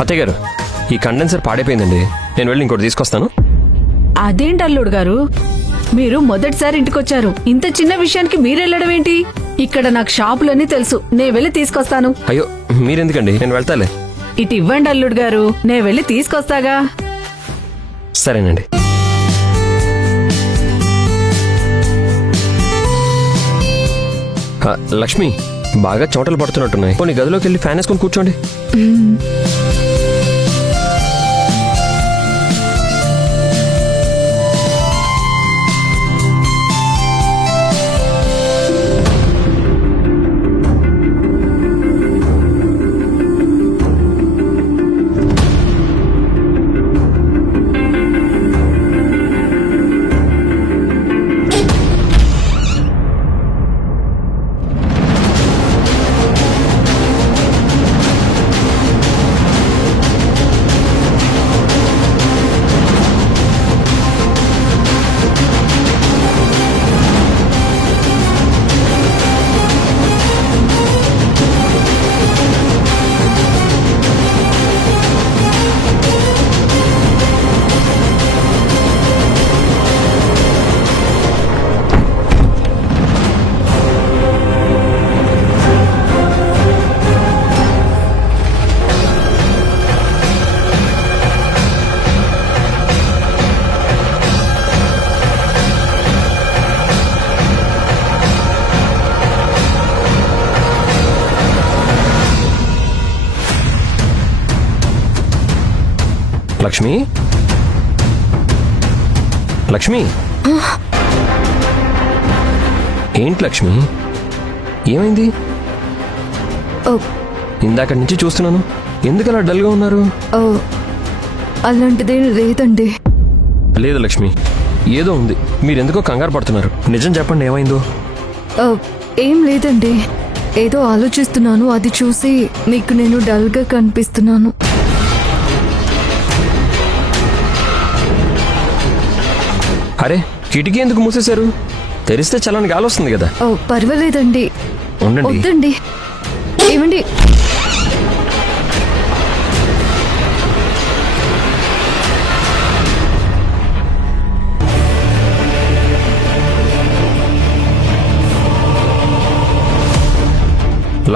అత్తయ్య గారు, ఈ కండెన్సర్ పాడైపోయిందండి. నేను వెళ్ళి ఇంకోటి తీసుకొస్తాను. అదేంటి అల్లుడు గారు, మీరు మొదటిసారి ఇంటికొచ్చారు, ఇంత చిన్న విషయానికి మీరెళ్ళడం ఏంటి? ఇక్కడ నాకు షాపులన్నీ తెలుసు, నేను వెళ్ళి తీసుకొస్తాను. అయ్యో, మీరెందుకండి, నేను వెళ్తాలే. ఇటు ఇవ్వండి అల్లుడు గారు, నేను వెళ్ళి తీసుకొస్తాగా. సరేనండి. లక్ష్మి, బాగా చోటలు పడుతున్నట్టున్నాయి. కొన్ని గదిలోకి వెళ్ళి ఫ్యాన్ వేసుకొని కూర్చోండి. లక్ష్మి, లక్ష్మి, ఏంటి లక్ష్మి, ఏమైంది? ఇందాక నుంచి చూస్తున్నాను, ఎందుకు అలా డల్గా ఉన్నారు? అలాంటిదేం లేదండి. లేదు లక్ష్మి, ఏదో ఉంది, మీరెందుకో కంగారు పడుతున్నారు. నిజం చెప్పండి, ఏమైందో? ఏం లేదండి, ఏదో ఆలోచిస్తున్నాను, అది చూసి మీకు నేను డల్గా కనిపిస్తున్నాను. అరే, కిటికీ ఎందుకు మూసేశారు? తెరిస్తే చల్లని గాలి వస్తుంది కదా. పర్వాలేదండి, ఉండండి. వద్దండి. ఏమండి,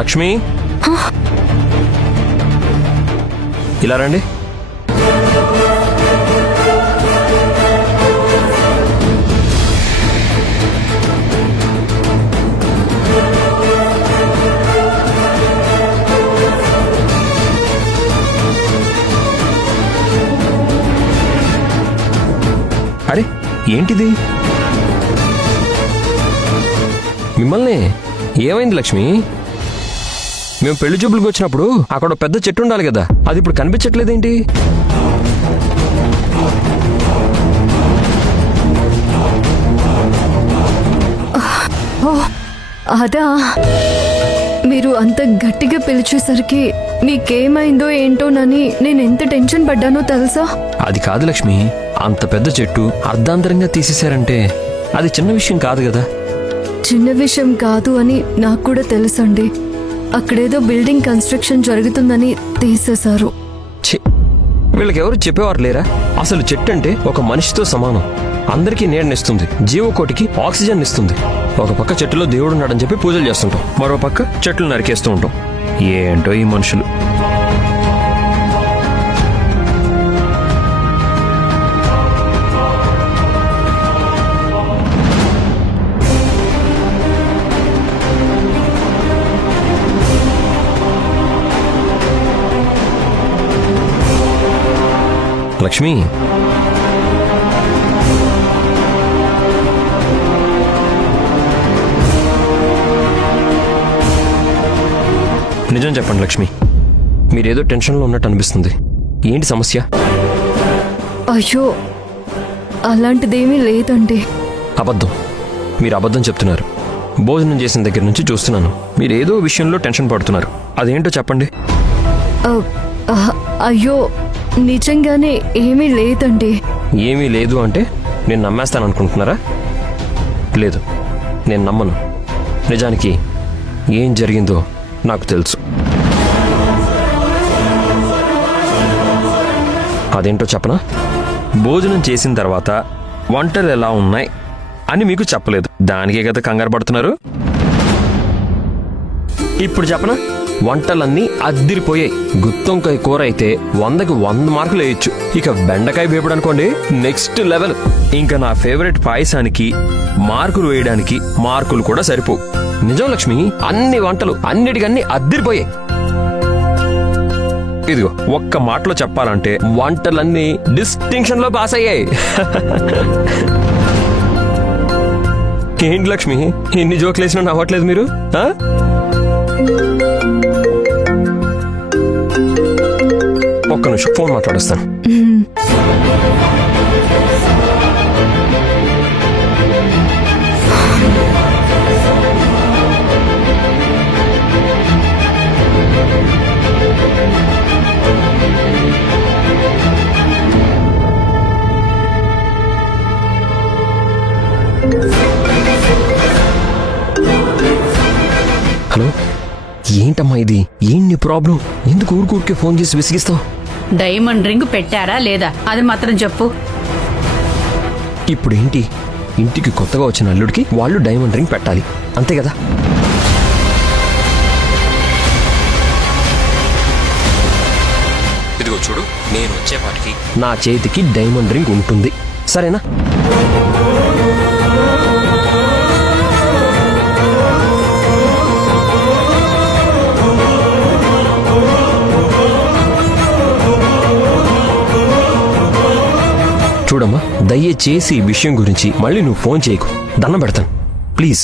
లక్ష్మి, ఇలా రండి. అరే, ఏంటిది? మిమ్మల్ని ఏమైంది లక్ష్మి? మేము పెళ్లి చూపులకు వచ్చినప్పుడు అక్కడ పెద్ద చెట్టు ఉండాలి కదా, అది ఇప్పుడు కనిపించట్లేదేంటి? అదా, మీరు అంత గట్టిగా పిలిచేసరికి మీకేమైందో ఏంటోనని నేను ఎంత టెన్షన్ పడ్డానో తెలుసా? అది కాదు లక్ష్మి, అంత పెద్ద చెట్టు అర్ధాంతరంగా తీసేశారంటే అది చిన్న విషయం కాదు కదా. చిన్న విషయం కాదు అని నాకు కూడా తెలుసండి. అక్కడేదో బిల్డింగ్ కన్స్ట్రక్షన్ జరుగుతుందని తీసేశారు. వీళ్ళకి ఎవరు చెప్పేవారు లేరా? అసలు చెట్టు అంటే ఒక మనిషితో సమానం. అందరికీ నీడనిస్తుంది, జీవకోటికి ఆక్సిజన్ ఇస్తుంది. ఒక పక్క చెట్టులో దేవుడు ఉన్నాడని చెప్పి పూజలు చేస్తుంటాం, మరో పక్క చెట్లు నరికేస్తూ ఉంటాం. ఏంటో ఈ మనుషులు. లక్ష్మి, నిజం చెప్పండి లక్ష్మి, మీరేదో టెన్షన్లో ఉన్నట్టు అనిపిస్తుంది. ఏంటి సమస్య? అయ్యో, అలాంటిదేమీ లేదండి. అబద్ధం, మీరు అబద్ధం చెప్తున్నారు. భోజనం చేసిన దగ్గర నుంచి చూస్తున్నాను, మీరు ఏదో విషయంలో టెన్షన్ పడుతున్నారు. అదేంటో చెప్పండి. అయ్యో, నిజంగానే ఏమీ లేదండి. ఏమీ లేదు అంటే నేను నమ్మేస్తాను అనుకుంటున్నారా? లేదు, నేను నమ్మను. నిజానికి ఏం జరిగిందో నాకు తెలుసు. అదేంటో చెప్పనా? భోజనం చేసిన తర్వాత వంటలు ఎలా ఉన్నాయి అని మీకు చెప్పలేదు. దానికే కదా కంగారు పడుతున్నారు. ఇప్పుడు చెప్పనా? వంటలన్నీ అద్దిరిపోయాయి. గుత్తొంకాయ కూర అయితే 100కి 100 మార్కులు వేయచ్చు. ఇక బెండకాయ వేపుడు అనుకోండి, నెక్స్ట్ లెవెల్. ఇంకా నా ఫేవరెట్ పాయసానికి మార్కులు వేయడానికి మార్కులు కూడా సరిపోవు. నిజం లక్ష్మి, అన్ని వంటలు అన్నిటికన్నీ అద్దిరిపోయాయి. ఇదిగో ఒక్క మాటలో చెప్పాలంటే వంటలన్నీ డిస్టింక్షన్ లో పాస్ అయ్యాయి. ఏంటి లక్ష్మి, ఎన్ని జోకులు వేసినా నవ్వట్లేదు మీరు? ఒక్క నిమిషం ఫోన్ మాట్లాడేస్తాను. హలో, ఏంటమ్మా ఇది? ఏంటి ప్రాబ్లం? ఎందుకు ఊరికే ఫోన్ చేసి విసిగిస్తావు? డైమండ్ రింగ్ పెట్టారా లేదా అది మాత్రం చెప్పు. ఇప్పుడేంటి, ఇంటికి కొత్తగా వచ్చిన అల్లుడికి వాళ్ళు డైమండ్ రింగ్ పెట్టాలి, అంతే కదా? ఇదిగో చూడు, నేను వచ్చేపాటికి నా చేతికి డైమండ్ రింగ్ ఉంటుంది, సరేనా? చూడమ్మా, దయచేసి ఈ విషయం గురించి మళ్ళీ నువ్వు ఫోన్ చేయకు, దండం పెడతాను ప్లీజ్.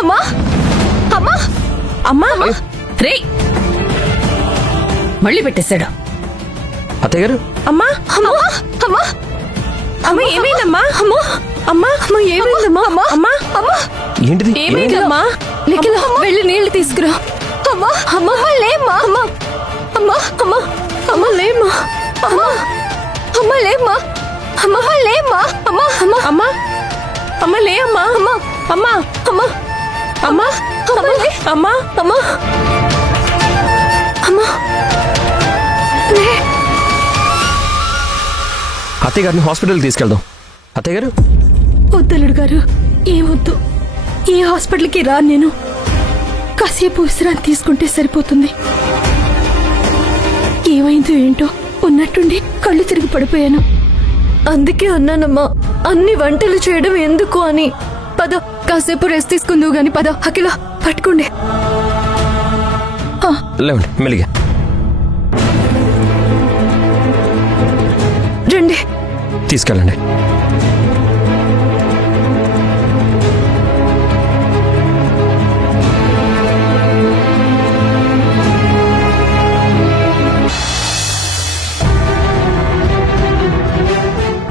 అమ్మా అమ్మా అమ్మా రే, మళ్ళీ పెట్టేశాడు. అత్తయ్య గారు, అమ్మా అమ్మా అమ్మా అమ్మ ఏమైందమ్మా? అమ్మా అమ్మా అమ్మ ఏమైందమ్మా? అమ్మా అమ్మా అమ్మా ఏంటిది? ఏమైందమ్మా? నిఖిల వెళ్ళి నీళ్లు తీసుకురా. అమ్మా అమ్మా లేమ్మా. అమ్మా అమ్మా అమ్మా అమ్మ లేమ్మా. అమ్మా అమ్మ లేమ్మా. అమ్మా లేమ్మా. అమ్మా అమ్మా అమ్మా అమ్మ లే అమ్మా. అమ్మా అమ్మా అమ్మా అమ్మా అమ్మా అమ్మా అమ్మా లే. అత్తయ్య గారిని హాస్పిటల్కి తీసుకెళ్దాం. అత్తయ్య గారు, వద్దలుడు గారు, ఏమొద్దు. ఏ హాస్పిటల్కి రా, నేను కాసేపు విశ్రాంతి తీసుకుంటే సరిపోతుంది. ఏమైందో ఏంటో, ఉన్నట్టుండి కళ్ళు తిరిగి పడిపోయాను. అందుకే అన్నానమ్మా, అన్ని వంటలు చేయడం ఎందుకు అని. పద, కాసేపు రెస్ట్ తీసుకుందువు గాని పద. అఖిల పట్టుకోండి. లేవండి మెల్లిగా రండి. తీసుకెళ్ళండి.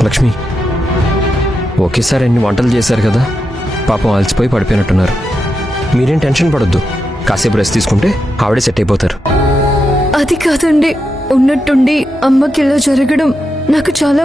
లక్ష్మి, ఒకేసారి అన్ని వంటలు చేశారు కదా, పాపం అలసిపోయి పడిపోయినట్టున్నారు. మీరేం టెన్షన్ పడొద్దు, కాసేపు రెస్ట్ తీసుకుంటే ఆవిడే సెట్ అయిపోతారు. అది కాదండి, ఉన్నట్టుండి అమ్మకి ఇలా జరగడం నాకు చాలా